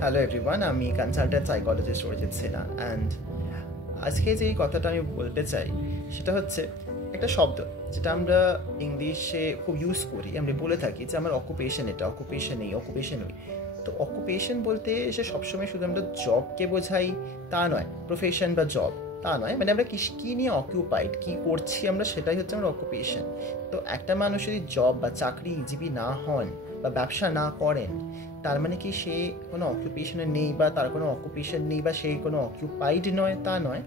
Hello everyone, আমি consultant psychologist Arijit Sinha. And আজকে যেই কথাটা আমি বলতে চাই সেটা হচ্ছে একটা শব্দ যেটা আমরা ইংলিশে খুব ইউজ করি। আমরা বলে থাকি যে আমার অকুপেশন, এটা অকুপেশন এই অকুপেশন ওই। তো অকুপেশন বলতে সে সবসময় শুধু আমরা জবকে বোঝাই তা নয়, প্রফেশন বা জব তা নয়, মানে আমরা কী নিয়ে অকুপাইড, কী করছি আমরা, সেটাই হচ্ছে আমার অকুপেশন। তো একটা মানুষ যদি জব বা চাকরিজীবী না হন বা ব্যবসা না করেন, তার মানে কি সে কোনো অকুপেশনে নেই বা তার কোনো অকুপেশন নেই বা সে কোনো অকুপাইড নয়, তা নয়।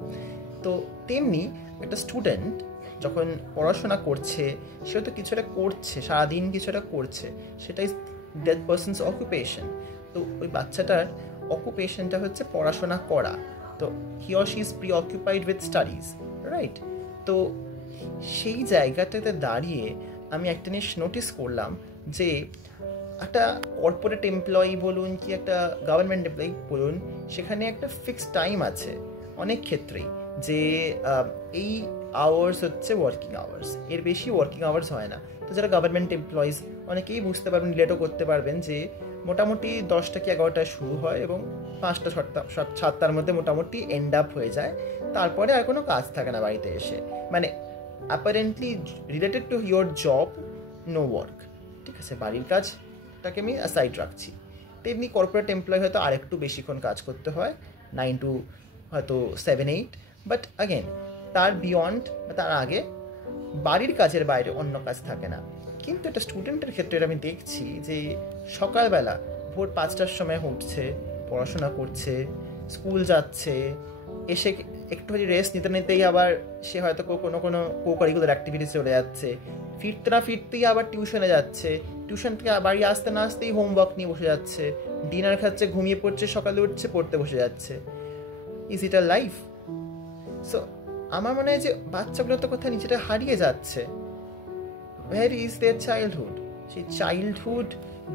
তো তেমনি একটা স্টুডেন্ট যখন পড়াশোনা করছে, সেও তো কিছু একটা করছে, সারাদিন কিছু একটা করছে, সেটাই দ্যাট পার্সনস অকুপেশন। তো ওই বাচ্চাটার অকুপেশনটা হচ্ছে পড়াশোনা করা। তো he or she is pre occupied with studies, right? তো সেই জায়গাটাতে দাঁড়িয়ে আমি একটা জিনিস নোটিস করলাম যে একটা কর্পোরেট এমপ্লয়ি বলুন কি একটা গভর্নমেন্ট এমপ্লয়ি বলুন, সেখানে একটা ফিক্সড টাইম আছে অনেক ক্ষেত্রেই, যে এই আওয়ার্স হচ্ছে ওয়ার্কিং আওয়ার্স, এর বেশি ওয়ার্কিং আওয়ার্স হয় না। তো যারা গভর্নমেন্ট এমপ্লয়িজ অনেকেই বুঝতে পারবেন, রিলেটও করতে পারবেন যে মোটামুটি 10টা কি 11টায় শুরু হয় এবং 5টা 7টার মধ্যে মোটামুটি এন্ড আপ হয়ে যায়। তারপরে আর কোনো কাজ থাকে না বাড়িতে এসে, মানে apparently related to your job, no work. ঠিক আছে, বাড়ির কাজটাকে আমি সাইড রাখছি। তেমনি কর্পোরেট এমপ্লয় হয়তো আরেকটু বেশিক্ষণ কাজ করতে হয়, 9 to হয়তো 7-8, বাট আগেন তার বিয়ন্ড বা তার আগে বাড়ির কাজের বাইরে অন্য কাজ থাকে না। কিন্তু একটা স্টুডেন্টের ক্ষেত্রে আমি দেখছি যে সকালবেলা ভোর 5টার সময় উঠছে, পড়াশোনা করছে, স্কুল যাচ্ছে, এসে একটু রেস্ট নিতে নিতেই আবার সে হয়তো কোনো কো-কারিকুলার অ্যাক্টিভিটিস চলে যাচ্ছে, ফিরতে না ফিরতেই আবার টিউশনে যাচ্ছে, টিউশন থেকে বাড়ি আসতে না আসতেই হোমওয়ার্ক নিয়ে বসে যাচ্ছে, ডিনার খাচ্ছে, ঘুমিয়ে পড়ছে, সকালে উঠছে, পড়তে বসে যাচ্ছে। Is it a life? So আমার মনে হয় যে বাচ্চাগুলো তো কোথায় নিজেটা হারিয়ে যাচ্ছে। Where is their childhood? সেই চাইল্ডহুড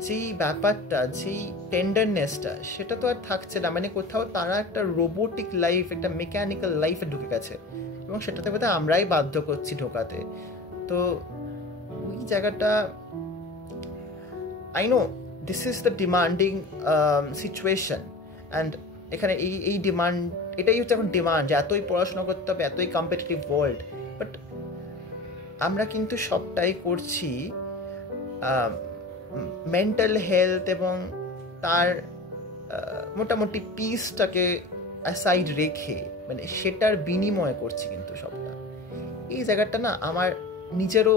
যেই ব্যাপারটা, যেই টেন্ডারনেসটা, সেটা তো আর থাকছে না। মানে কোথাও তারা একটা রোবোটিক লাইফ, একটা মেকানিক্যাল লাইফে ঢুকে গেছে এবং সেটাতে বোধহয় আমরাই বাধ্য করছি ঢোকাতে। তো ওই জায়গাটা, I know this is the demanding situation, and এখানে এই ডিমান্ড, এটাই হচ্ছে এখন ডিমান্ড, যে এতই পড়াশোনা করতে হবে, এতই কম্পিটিটিভ ওয়ার্ল্ড। বাট আমরা কিন্তু সবটাই করছি মেন্টাল হেলথ এবং তার মোটামুটি পিসটাকে অ্যাসাইড রেখে, মানে সেটার বিনিময়ে করছি কিন্তু সবটা। এই জায়গাটা না আমার নিজেরও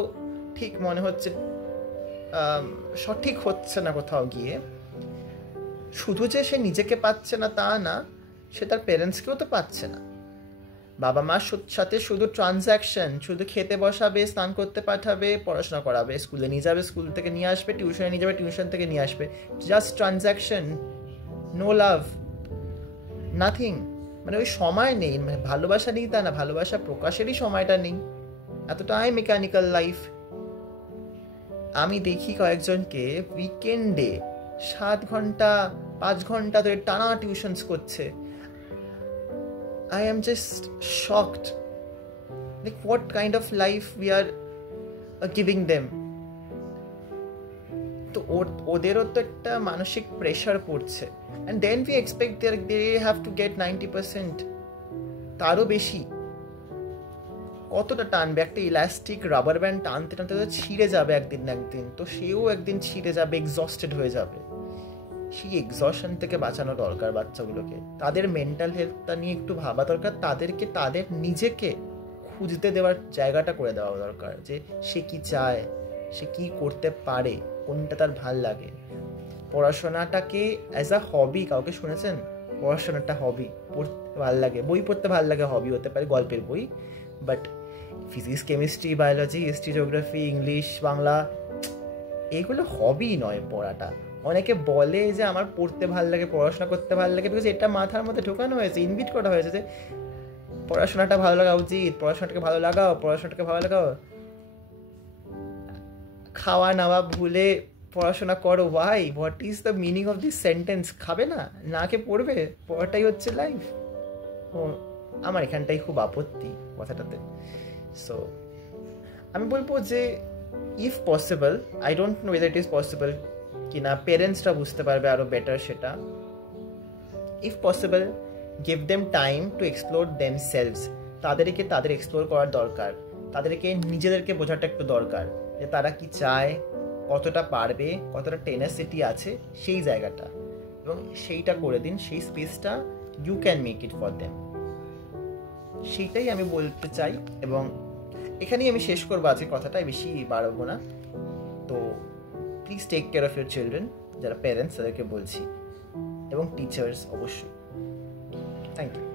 ঠিক মনে হচ্ছে সঠিক হচ্ছে না কোথাও গিয়ে। শুধু যে সে নিজেকে পাচ্ছে না তা না, সে তার প্যারেন্টসকেও তো পাচ্ছে না। বাবা মার সাথে শুধু ট্রানজ্যাকশন, শুধু খেতে বসাবে, স্নান করতে পাঠাবে, পড়াশোনা করাবে, স্কুলে নিয়ে যাবে, স্কুল থেকে নিয়ে আসবে, টিউশনে নিয়ে যাবে, টিউশন থেকে নিয়ে আসবে, just transaction, no love, nothing. মানে ওই সময় নেই, মানে ভালোবাসা নেই তা না, ভালোবাসা প্রকাশেরই সময়টা নেই, এতটাই মেকানিক্যাল লাইফ। আমি দেখি কয়েকজনকে উইকেন্ডে 7 ঘন্টা 5 ঘন্টা ধরে টানা টিউশনস করছে। I am just shocked. Like, what kind of life we are giving them? তো ওদেরও তো একটা মানসিক প্রেশার পড়ছে, and then we expect they have to get 90%, তারও বেশি। কতটা টানবে? একটা ইলাস্টিক রাবার ব্যান্ড টানতে টানতে তো ছিঁড়ে যাবে একদিন না একদিন, তো সেও একদিন ছিঁড়ে যাবে, এক্সস্টেড হয়ে যাবে। সেই এক্সশন থেকে বাঁচানো দরকার বাচ্চাগুলোকে, তাদের মেন্টাল হেলথটা নিয়ে একটু ভাবা দরকার, তাদেরকে তাদের নিজেকে খুঁজতে দেওয়ার জায়গাটা করে দেওয়া দরকার, যে সে কি চায়, সে কি করতে পারে, কোনটা তার ভাল লাগে। পড়াশোনাটাকে অ্যাজ আ হবি, কাউকে শুনেছেন পড়াশোনাটা হবি? পড়তে ভাল লাগে, বই পড়তে ভাল লাগে, হবি হতে পারে গল্পের বই, but physics, chemistry, biology, history, geography, English, Bangla, এগুলো হবি নয় পড়াটা। অনেকে বলে যে আমার পড়তে ভাল লাগে, পড়াশোনা করতে ভাল লাগে, বিকজ এটা মাথার মধ্যে ঢোকানো হয়েছে, ইনভিট করা হয়েছে যে পড়াশোনাটা ভালো লাগা উচিত, পড়াশোনাটাকে ভালো লাগাও, পড়াশোনাটাকে ভালো লাগাও। খাওয়া নাওয়া ভুলে পড়াশোনা করো, why? What is the meaning of this sentence? খাবে না, না কে পড়বে? পড়াটাই হচ্ছে লাইফ। ও, আমার এখানটাই খুব আপত্তি কথাটাতে। সো আমি বলবো যে if possible, I don't know whether it is possible কিনা, পেরেন্টসরা বুঝতে পারবে আরও বেটার সেটা, if possible give them time to explore themselves, তাদেরকে তাদের এক্সপ্লোর করার দরকার, তাদেরকে নিজেদেরকে বোঝাটা একটু দরকার যে তারা কি চায়, কতটা পারবে, কতটা টেনাসিটি আছে সেই জায়গাটা, এবং সেইটা করে দিন, সেই স্পেসটা you can make it for them, সেইটাই আমি বলতে চাই। এবং এখানেই আমি শেষ করবো আজকে কথাটা, বেশি বাড়াবো না। তো please take care of your children, যারা প্যারেন্টস তাদেরকে বলছি, এবং টিচার্স অবশ্যই। Thank you.